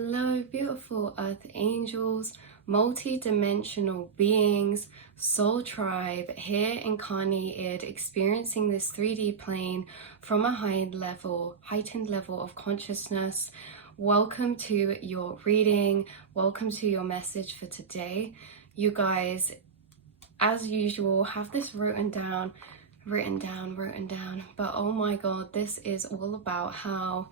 Hello, beautiful earth angels, multi-dimensional beings, soul tribe, here incarnated, experiencing this 3D plane from a heightened level of consciousness. Welcome to your reading. Welcome to your message for today. You guys, as usual, have this written down, but oh my god, this is all about how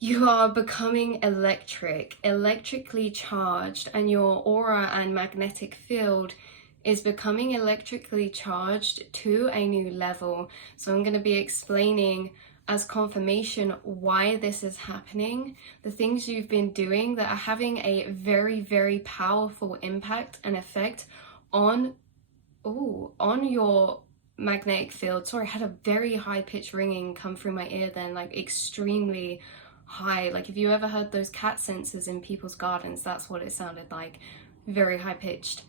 you are becoming electrically charged, and your aura and magnetic field is becoming electrically charged to a new level. So I'm going to be explaining as confirmation why this is happening, the things you've been doing that are having a very, very powerful impact and effect on your magnetic field. Sorry, I had a very high pitched ringing come through my ear then, like extremely high. Like if you ever heard those cat sensors in people's gardens, that's what it sounded like, very high pitched.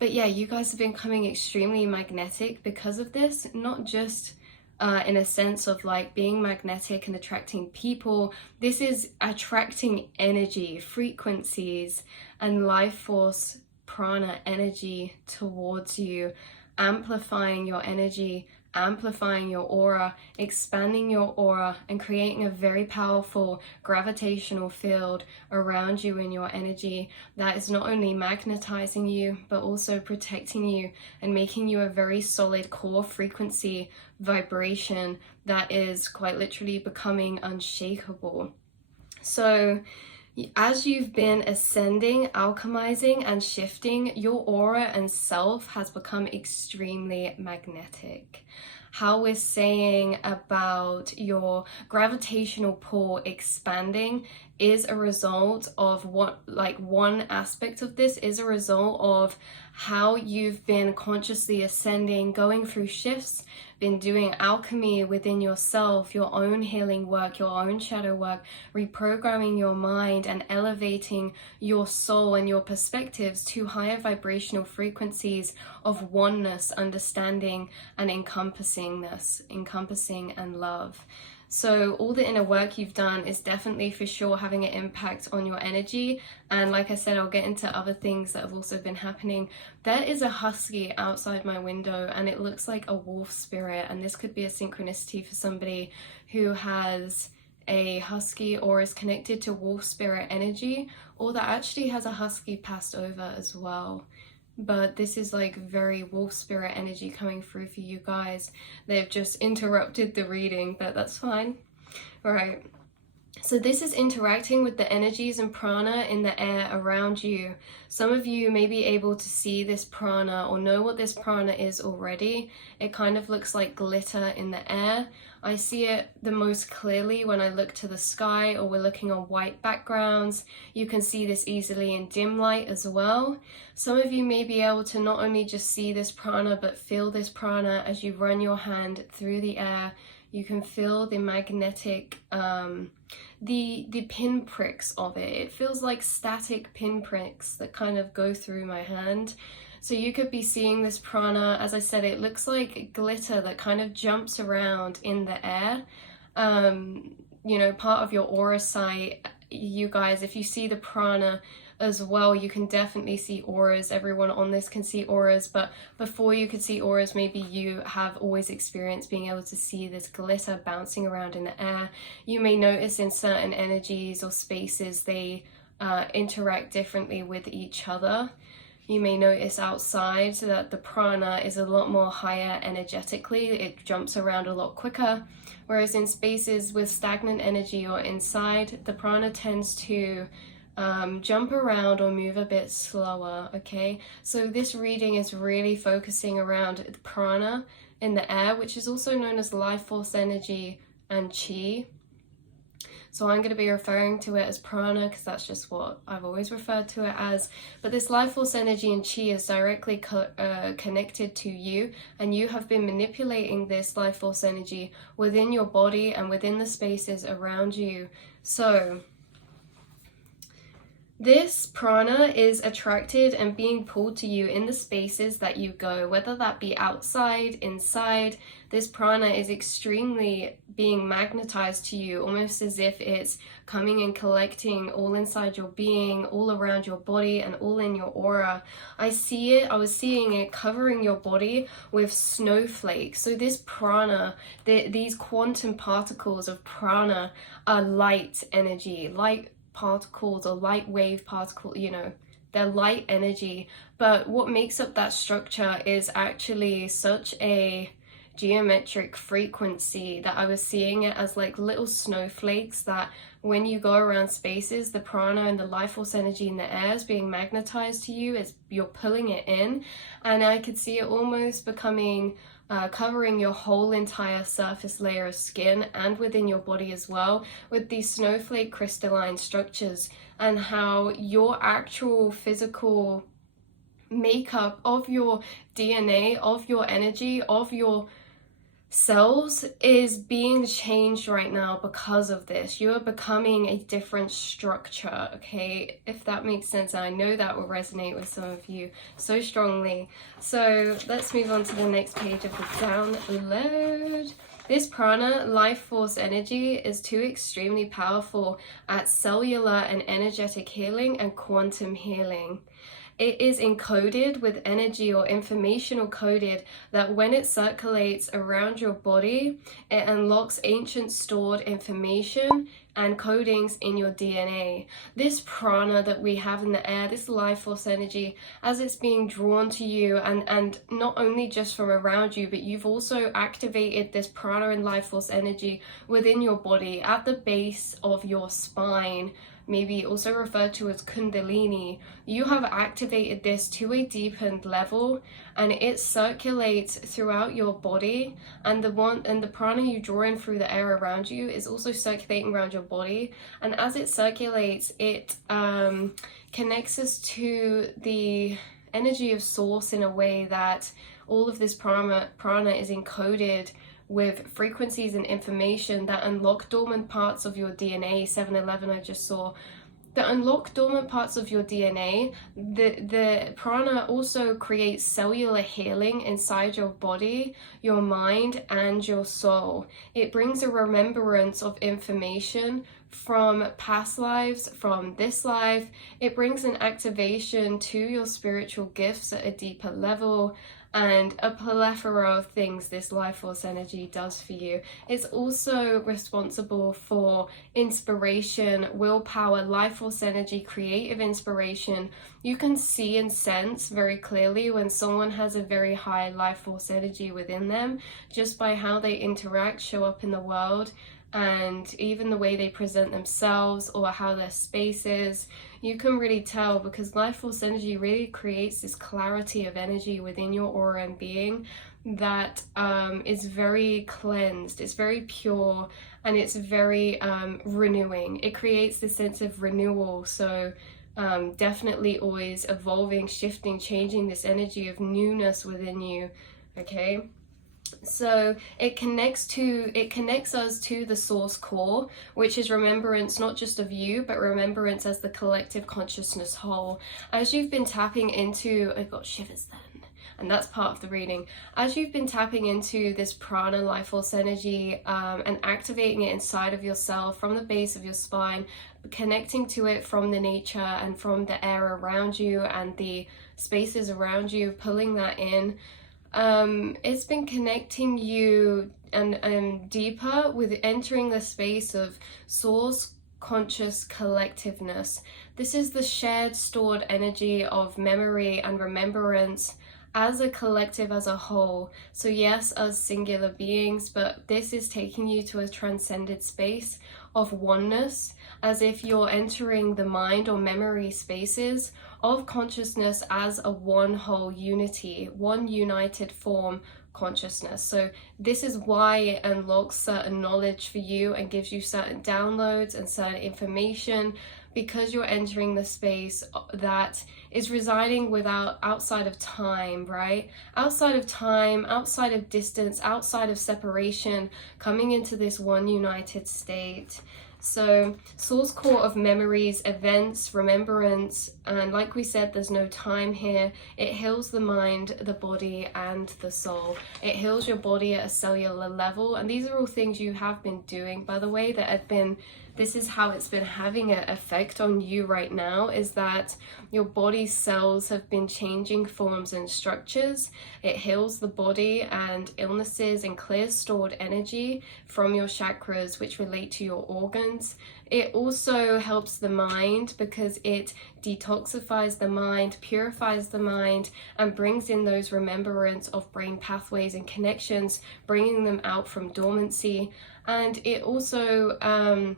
But yeah, you guys have been coming extremely magnetic because of this, not just in a sense of like being magnetic and attracting people. This is attracting energy, frequencies, and life force, prana energy towards you, amplifying your energy, amplifying your aura, expanding your aura, and creating a very powerful gravitational field around you in your energy that is not only magnetizing you but also protecting you and making you a very solid core frequency vibration that is quite literally becoming unshakable. So as you've been ascending, alchemizing, and shifting, your aura and self has become extremely magnetic. How we're saying about your gravitational pull expanding is a result of one aspect of this is a result of how you've been consciously ascending, going through shifts, been doing alchemy within yourself, your own healing work, your own shadow work, reprogramming your mind and elevating your soul and your perspectives to higher vibrational frequencies of oneness, understanding, and encompassing and love. So all the inner work you've done is definitely for sure having an impact on your energy. And like I said, I'll get into other things that have also been happening. There is a husky outside my window and it looks like a wolf spirit. And this could be a synchronicity for somebody who has a husky or is connected to wolf spirit energy, or that actually has a husky passed over as well. But this is like very wolf spirit energy coming through for you guys. They've just interrupted the reading, but that's fine. All right. So this is interacting with the energies and prana in the air around you. Some of you may be able to see this prana or know what this prana is already. It kind of looks like glitter in the air. I see it the most clearly when I look to the sky or we're looking on white backgrounds. You can see this easily in dim light as well. Some of you may be able to not only just see this prana but feel this prana as you run your hand through the air. You can feel the magnetic, the pinpricks of it. It feels like static pinpricks that kind of go through my hand. So you could be seeing this prana. As I said, it looks like glitter that kind of jumps around in the air. You know, part of your aura site, you guys, if you see the prana as well, you can definitely see auras. Everyone on this can see auras, but before you could see auras, maybe you have always experienced being able to see this glitter bouncing around in the air. You may notice in certain energies or spaces they interact differently with each other. You may notice outside that the prana is a lot more higher energetically. It jumps around a lot quicker, whereas in spaces with stagnant energy or inside, the prana tends to jump around or move a bit slower. Okay, so this reading is really focusing around the prana in the air, which is also known as life force energy and chi. So I'm going to be referring to it as prana because that's just what I've always referred to it as. But this life force energy and chi is directly connected to you, and you have been manipulating this life force energy within your body and within the spaces around you. So This prana is attracted and being pulled to you in the spaces that you go, whether that be outside, inside. This prana is extremely being magnetized to you, almost as if it's coming and collecting all inside your being, all around your body, and all in your aura. I was seeing it covering your body with snowflakes. So this prana, these quantum particles of prana are light energy, light particles or light wave particle, they're light energy. But what makes up that structure is actually such a geometric frequency that I was seeing it as like little snowflakes that when you go around spaces, the prana and the life force energy in the air is being magnetized to you as you're pulling it in. And I could see it almost becoming covering your whole entire surface layer of skin and within your body as well, with these snowflake crystalline structures, and how your actual physical makeup of your DNA, of your energy, of your cells is being changed right now because of this. You are becoming a different structure, okay? If that makes sense, and I know that will resonate with some of you so strongly. So let's move on to the next page of the download. This prana, life force energy, is too extremely powerful at cellular and energetic healing and quantum healing. It is encoded with energy or informational coded that when it circulates around your body, it unlocks ancient stored information and codings in your DNA. This prana that we have in the air, this life force energy, as it's being drawn to you, and not only just from around you, but you've also activated this prana and life force energy within your body at the base of your spine, maybe also referred to as kundalini. You have activated this to a deepened level, and it circulates throughout your body, and the prana you draw in through the air around you is also circulating around your body. And as it circulates, it connects us to the energy of source in a way that all of this prana is encoded with frequencies and information that unlock dormant parts of your DNA. 711 I just saw. That unlock dormant parts of your DNA. The prana also creates cellular healing inside your body, your mind, and your soul. It brings a remembrance of information from past lives, from this life. It brings an activation to your spiritual gifts at a deeper level, and a plethora of things this life force energy does for you. It's also responsible for inspiration, willpower, life force energy, creative inspiration. You can see and sense very clearly when someone has a very high life force energy within them, just by how they interact, show up in the world, and even the way they present themselves or how their space is. You can really tell, because life force energy really creates this clarity of energy within your aura and being that is very cleansed, it's very pure, and it's very renewing. It creates this sense of renewal. So definitely always evolving, shifting, changing, this energy of newness within you, okay? So it connects us to the source core, which is remembrance not just of you, but remembrance as the collective consciousness whole. As you've been tapping into, I got shivers then, and that's part of the reading. As you've been tapping into this prana life force energy and activating it inside of yourself from the base of your spine, connecting to it from the nature and from the air around you and the spaces around you, pulling that in. It's been connecting you and deeper with entering the space of source conscious collectiveness. This is the shared stored energy of memory and remembrance as a collective, as a whole. So yes, as singular beings, but this is taking you to a transcended space of oneness, as if you're entering the mind or memory spaces of consciousness as a one whole unity, one united form consciousness. So this is why it unlocks certain knowledge for you and gives you certain downloads and certain information, because you're entering the space that is residing outside of time, right? Outside of time, outside of distance, outside of separation, coming into this one united state. So source core of memories, events, remembrance, and like we said, there's no time here. It heals the mind, the body, and the soul. It heals your body at a cellular level, and these are all things you have been doing, by the way, that have been, this is how it's been having an effect on you right now, is that your body's cells have been changing forms and structures. It heals the body and illnesses and clears stored energy from your chakras, which relate to your organs. It also helps the mind because it detoxifies the mind, purifies the mind, and brings in those remembrance of brain pathways and connections, bringing them out from dormancy. And it also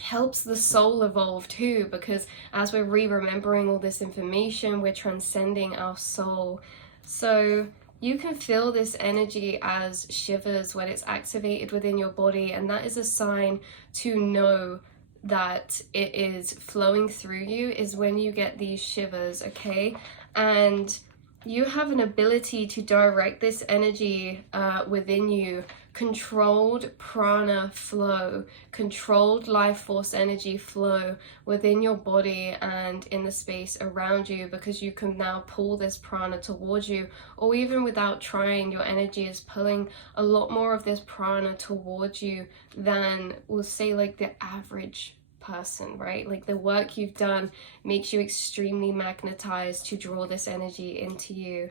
helps the soul evolve too, because as we're remembering all this information, we're transcending our soul. So you can feel this energy as shivers when it's activated within your body, and that is a sign to know that it is flowing through you, is when you get these shivers, okay? And you have an ability to direct this energy within you. Controlled prana flow, controlled life force energy flow within your body and in the space around you, because you can now pull this prana towards you, or even without trying, your energy is pulling a lot more of this prana towards you than, we'll say, like the average person, right? Like the work you've done makes you extremely magnetized to draw this energy into you.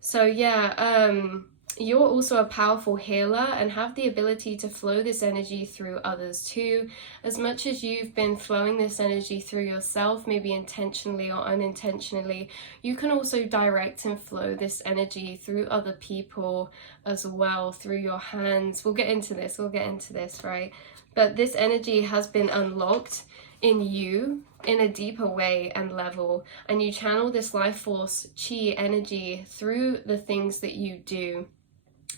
So yeah, you're also a powerful healer and have the ability to flow this energy through others too. As much as you've been flowing this energy through yourself, maybe intentionally or unintentionally, you can also direct and flow this energy through other people as well, through your hands. We'll get into this, right? But this energy has been unlocked in you in a deeper way and level, and you channel this life force chi energy through the things that you do.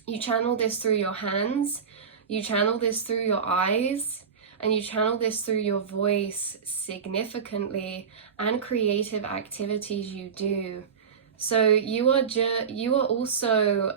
You channel this through your hands, you channel this through your eyes, and you channel this through your voice significantly, and creative activities you do. So you are also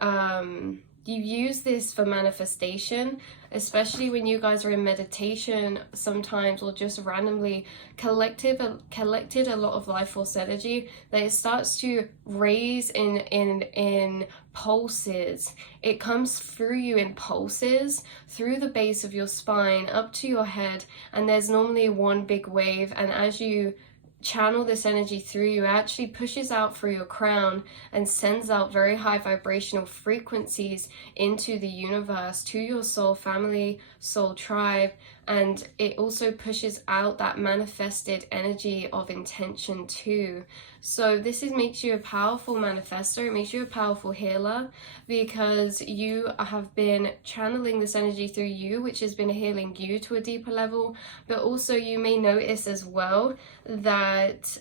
you use this for manifestation, especially when you guys are in meditation sometimes, or just randomly collected a lot of life force energy, that it starts to raise in pulses. It comes through you in pulses, through the base of your spine up to your head, and there's normally one big wave, and as you channel this energy through you, it actually pushes out through your crown and sends out very high vibrational frequencies into the universe, to your soul family, soul tribe, and it also pushes out that manifested energy of intention too. So this makes you a powerful manifestor. It makes you a powerful healer, because you have been channeling this energy through you, which has been healing you to a deeper level. But also you may notice as well that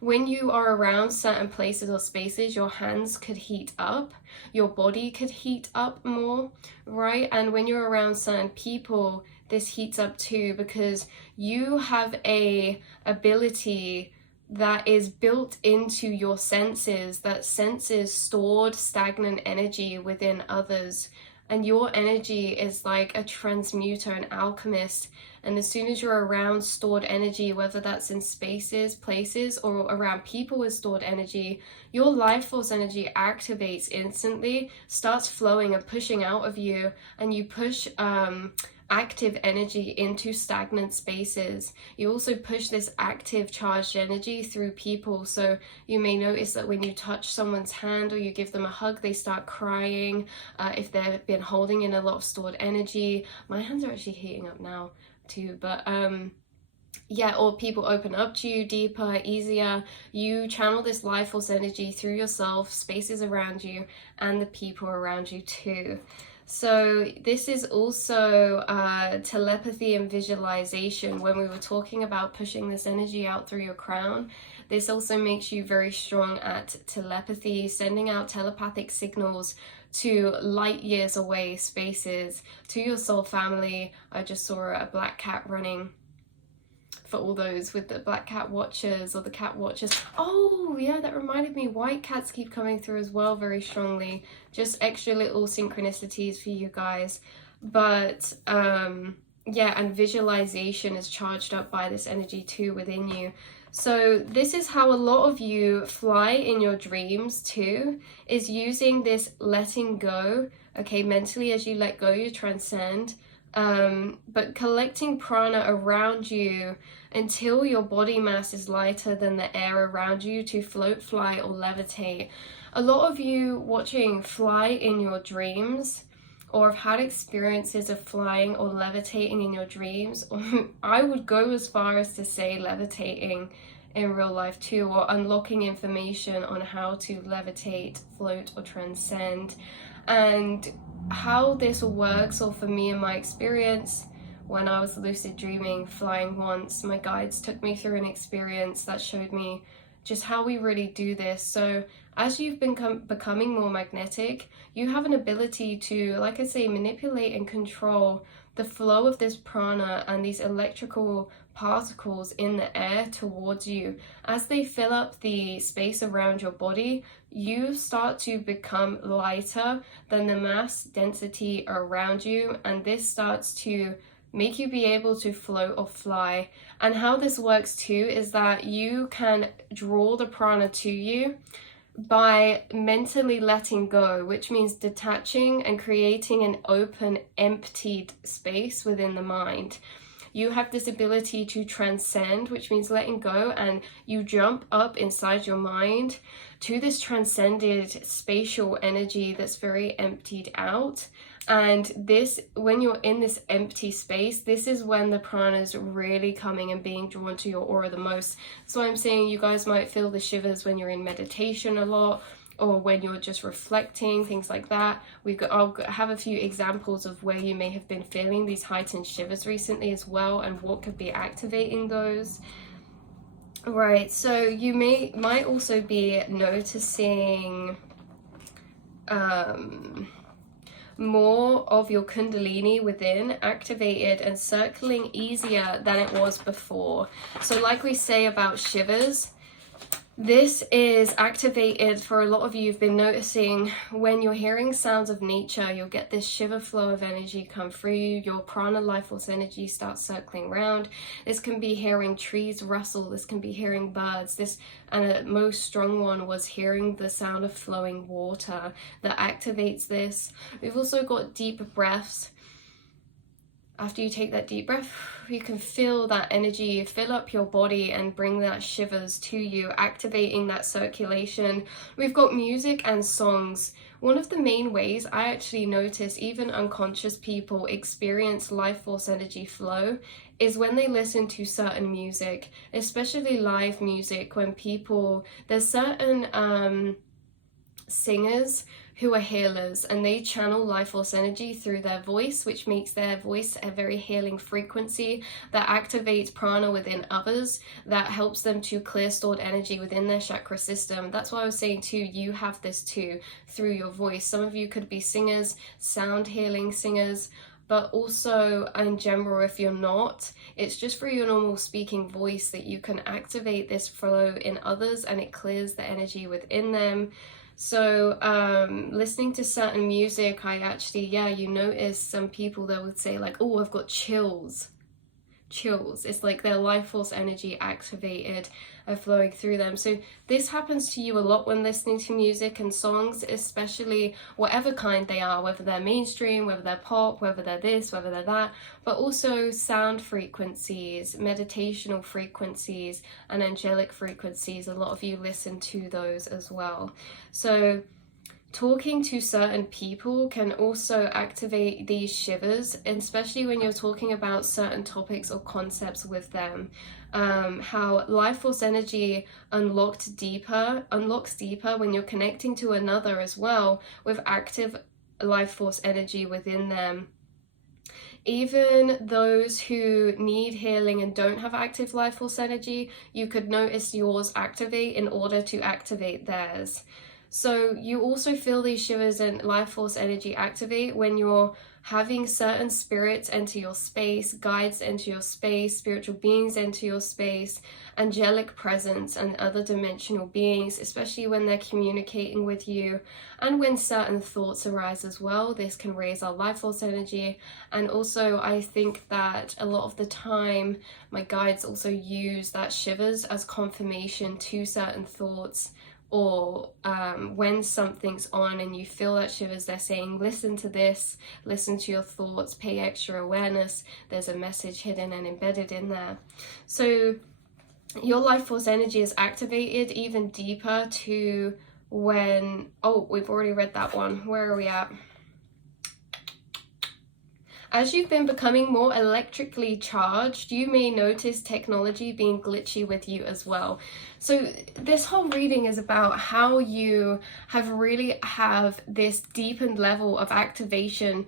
when you are around certain places or spaces, your hands could heat up, your body could heat up more, right? And when you're around certain people, this heats up too, because you have a ability that is built into your senses, that senses stored stagnant energy within others. And your energy is like a transmuter, an alchemist. And as soon as you're around stored energy, whether that's in spaces, places, or around people with stored energy, your life force energy activates instantly, starts flowing and pushing out of you, and you push active energy into stagnant spaces. You also push this active charged energy through people. So you may notice that when you touch someone's hand or you give them a hug, they start crying if they've been holding in a lot of stored energy. My hands are actually heating up now too, but yeah, or people open up to you deeper, easier. You channel this life force energy through yourself, spaces around you, and the people around you too. So this is also telepathy and visualization. When we were talking about pushing this energy out through your crown, this also makes you very strong at telepathy, sending out telepathic signals to light years away spaces, to your soul family. I just saw a black cat running, for all those with the black cat watchers or the cat watchers. Oh yeah, that reminded me, white cats keep coming through as well very strongly. Just extra little synchronicities for you guys. But yeah, and visualization is charged up by this energy too within you. So this is how a lot of you fly in your dreams too, is using this letting go, okay, mentally. As you let go, you transcend, but collecting prana around you until your body mass is lighter than the air around you to float, fly, or levitate. A lot of you watching fly in your dreams, or have had experiences of flying or levitating in your dreams, or I would go as far as to say levitating in real life too, or unlocking information on how to levitate, float, or transcend. And how this works, or for me in my experience, when I was lucid dreaming, flying once, my guides took me through an experience that showed me just how we really do this. So as you've been becoming more magnetic, you have an ability to, like I say, manipulate and control the flow of this prana and these electrical particles in the air towards you. As they fill up the space around your body, you start to become lighter than the mass density around you, and this starts to make you be able to float or fly. And how this works too is that you can draw the prana to you by mentally letting go, which means detaching and creating an open, emptied space within the mind. You have this ability to transcend, which means letting go, and you jump up inside your mind to this transcended spatial energy that's very emptied out. And this, when you're in this empty space, this is when the prana is really coming and being drawn to your aura the most. So I'm saying you guys might feel the shivers when you're in meditation a lot, or when you're just reflecting, things like that. I'll have a few examples of where you may have been feeling these heightened shivers recently as well, and what could be activating those. Right, so you might also be noticing more of your kundalini within activated and circling easier than it was before. So like we say about shivers, this is activated for a lot of you. You've been noticing when you're hearing sounds of nature, you'll get this shiver flow of energy come through you. Your prana life force energy starts circling around. This can be hearing trees rustle. This can be hearing birds. And a most strong one was hearing the sound of flowing water that activates this. We've also got deeper breaths. After you take that deep breath, you can feel that energy fill up your body and bring that shivers to you, activating that circulation. We've got music and songs. One of the main ways I actually notice even unconscious people experience life force energy flow is when they listen to certain music, especially live music. When there's certain singers who are healers, and they channel life force energy through their voice, which makes their voice a very healing frequency that activates prana within others, that helps them to clear stored energy within their chakra system. That's why I was saying too, you have this too through your voice. Some of you could be singers, sound healing singers, but also in general, if you're not, it's just for your normal speaking voice that you can activate this flow in others, and it clears the energy within them. So listening to certain music, I actually, you notice some people that would say like, oh, I've got chills. It's like their life force energy activated flowing through them. So this happens to you a lot when listening to music and songs, especially whatever kind they are, whether they're mainstream, whether they're pop, whether they're this, whether they're that, but also sound frequencies, meditational frequencies, and angelic frequencies. A lot of you listen to those as well. So talking to certain people can also activate these shivers, especially when you're talking about certain topics or concepts with them. How life force energy unlocks deeper when you're connecting to another as well with active life force energy within them. Even those who need healing and don't have active life force energy, you could notice yours activate in order to activate theirs. So you also feel these shivers and life force energy activate when you're having certain spirits enter your space, guides enter your space, spiritual beings enter your space, angelic presence and other dimensional beings, especially when they're communicating with you, and when certain thoughts arise as well. This can raise our life force energy. And also I think that a lot of the time my guides also use that shivers as confirmation to certain thoughts, or when something's on and you feel that shivers, they're saying, listen to this, listen to your thoughts, pay extra awareness, there's a message hidden and embedded in there. So your life force energy is activated even deeper to when, oh, we've already read that one. Where are we at? As you've been becoming more electrically charged, you may notice technology being glitchy with you as well. So this whole reading is about how you have this deepened level of activation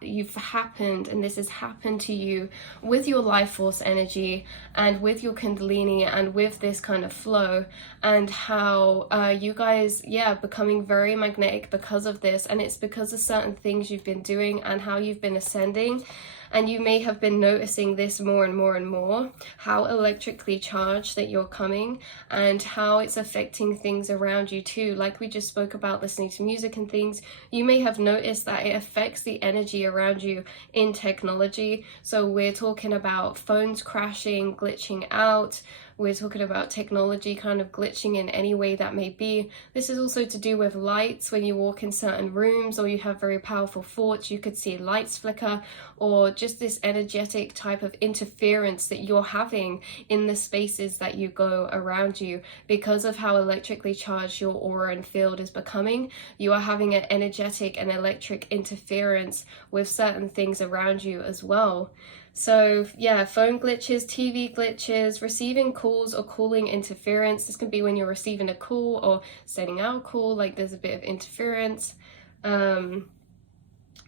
you've happened, and this has happened to you with your life force energy and with your kundalini and with this kind of flow, and how you guys, becoming very magnetic because of this. And it's because of certain things you've been doing and how you've been ascending. And you may have been noticing this more and more and more, how electrically charged that you're coming and how it's affecting things around you too. Like we just spoke about listening to music and things, you may have noticed that it affects the energy around you in technology. So we're talking about phones crashing, glitching out. We're talking about technology kind of glitching in any way that may be. This is also to do with lights. When you walk in certain rooms or you have very powerful thoughts, you could see lights flicker, or just this energetic type of interference that you're having in the spaces that you go around you. Because of how electrically charged your aura and field is becoming, you are having an energetic and electric interference with certain things around you as well. So yeah, phone glitches, TV glitches, receiving calls or calling interference. This can be when you're receiving a call or sending out a call, like there's a bit of interference.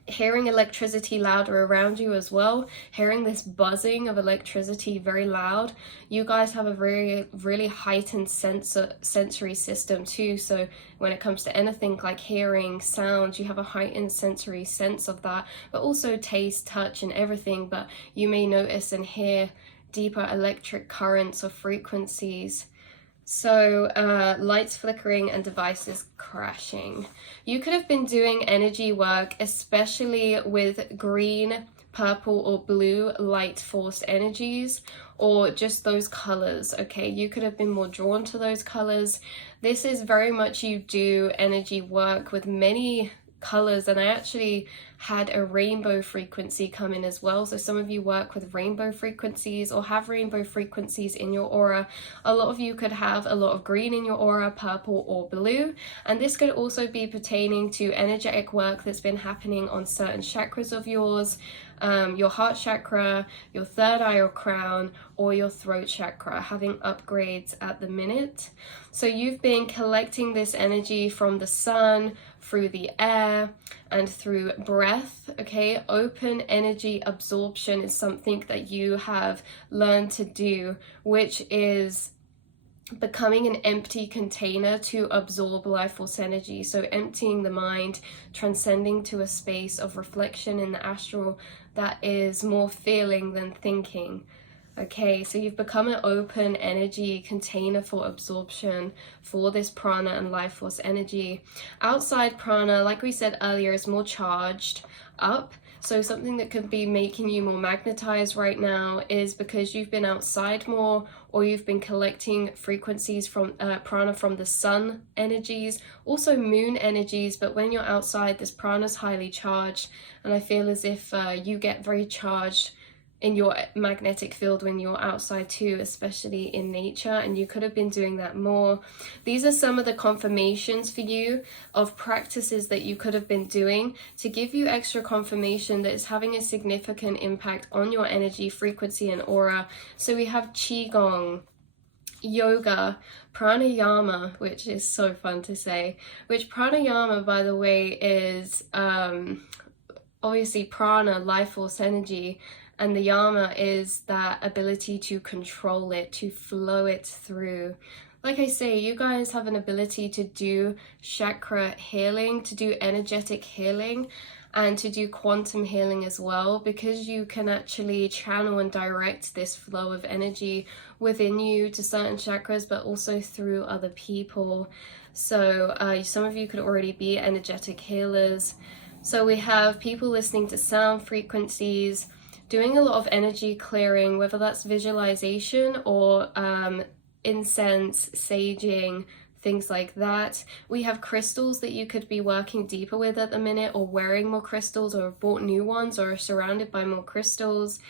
Hearing electricity louder around you as well, hearing this buzzing of electricity very loud. You guys have a really heightened sensory system too, so when it comes to anything like hearing, sound, you have a heightened sensory sense of that, but also taste, touch and everything. But you may notice and hear deeper electric currents or frequencies. So lights flickering and devices crashing. You could have been doing energy work, especially with green, purple or blue light force energies, or just those colors. Okay, you could have been more drawn to those colors. This is very much, you do energy work with many colors, and I actually had a rainbow frequency come in as well. So some of you work with rainbow frequencies or have rainbow frequencies in your aura. A lot of you could have a lot of green in your aura, purple or blue, and this could also be pertaining to energetic work that's been happening on certain chakras of yours, your heart chakra, your third eye or crown, or your throat chakra, having upgrades at the minute. So you've been collecting this energy from the sun, through the air and through breath. Okay, open energy absorption is something that you have learned to do, which is becoming an empty container to absorb life force energy. So emptying the mind, transcending to a space of reflection in the astral that is more feeling than thinking. Okay, so you've become an open energy container for absorption for this prana and life force energy. Outside prana, like we said earlier, is more charged up. So something that could be making you more magnetized right now is because you've been outside more, or you've been collecting frequencies from prana from the sun energies, also moon energies. But when you're outside, this prana is highly charged, and I feel as if you get very charged in your magnetic field when you're outside too, especially in nature, and you could have been doing that more. These are some of the confirmations for you of practices that you could have been doing to give you extra confirmation that it's having a significant impact on your energy, frequency and aura. So we have qigong, yoga, pranayama, which is so fun to say, which pranayama, by the way, is obviously prana, life force energy, and the yama is that ability to control it, to flow it through. Like I say, you guys have an ability to do chakra healing, to do energetic healing, and to do quantum healing as well, because you can actually channel and direct this flow of energy within you to certain chakras, but also through other people. So some of you could already be energetic healers. So we have people listening to sound frequencies, doing a lot of energy clearing, whether that's visualization or incense, saging, things like that. We have crystals that you could be working deeper with at the minute, or wearing more crystals, or have bought new ones, or are surrounded by more crystals.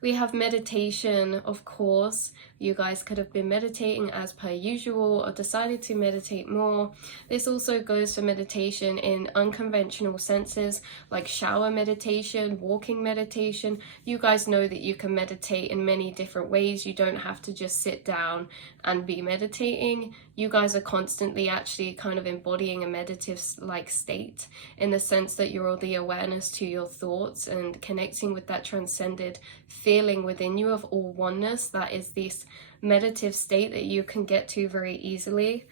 We have meditation, of course. You guys could have been meditating as per usual, or decided to meditate more. This also goes for meditation in unconventional senses, like shower meditation, walking meditation. You guys know that you can meditate in many different ways. You don't have to just sit down and be meditating. You guys are constantly actually kind of embodying a meditative like state, in the sense that you're all the awareness to your thoughts and connecting with that transcended feeling within you of all oneness. That is this meditative state that you can get to very easily.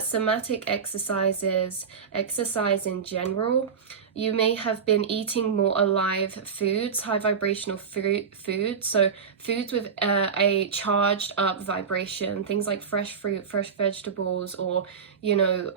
Somatic exercises, exercise in general. You may have been eating more alive foods, high vibrational foods, so foods with a charged up vibration, things like fresh fruit, fresh vegetables, or, you know,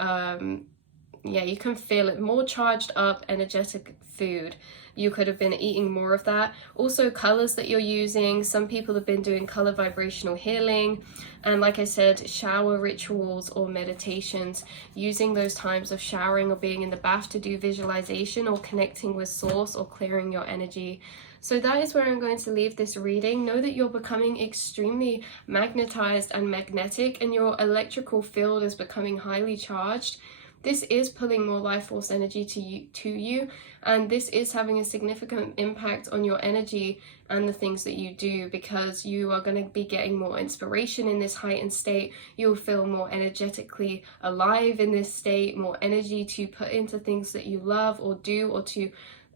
yeah, you can feel it, more charged up, energetic food. You could have been eating more of that. Also, colors that you're using. Some people have been doing color vibrational healing. And like I said, shower rituals or meditations, using those times of showering or being in the bath to do visualization or connecting with source or clearing your energy. So that is where I'm going to leave this reading. Know that you're becoming extremely magnetized and magnetic, and your electrical field is becoming highly charged. This is pulling more life force energy to you, and this is having a significant impact on your energy and the things that you do, because you are going to be getting more inspiration in this heightened state. You'll feel more energetically alive in this state, more energy to put into things that you love or do, or to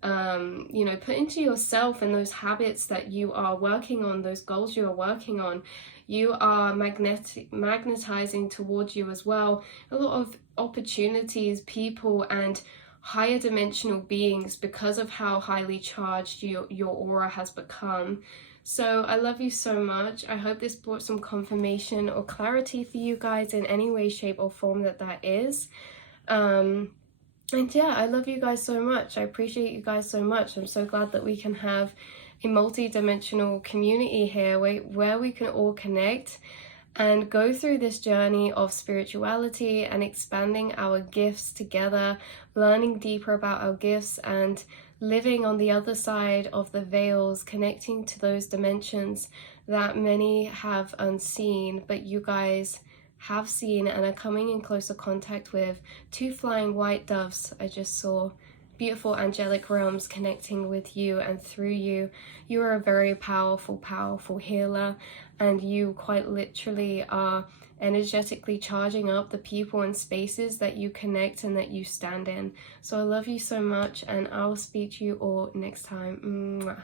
you know, put into yourself, and those habits that you are working on, those goals you are working on. You are magnetizing towards you as well a lot of opportunities, people, and higher dimensional beings, because of how highly charged your aura has become. So I love you so much. I hope this brought some confirmation or clarity for you guys in any way, shape, or form that is. And yeah, I love you guys so much. I appreciate you guys so much. I'm so glad that we can have a multi-dimensional community here where we can all connect and go through this journey of spirituality and expanding our gifts together, learning deeper about our gifts, and living on the other side of the veils, connecting to those dimensions that many have unseen, but you guys have seen and are coming in closer contact with. 2 flying white doves I just saw. Beautiful angelic realms connecting with you and through you. You are a very powerful, powerful healer, and you quite literally are energetically charging up the people and spaces that you connect and that you stand in. So I love you so much, and I'll speak to you all next time. Mwah.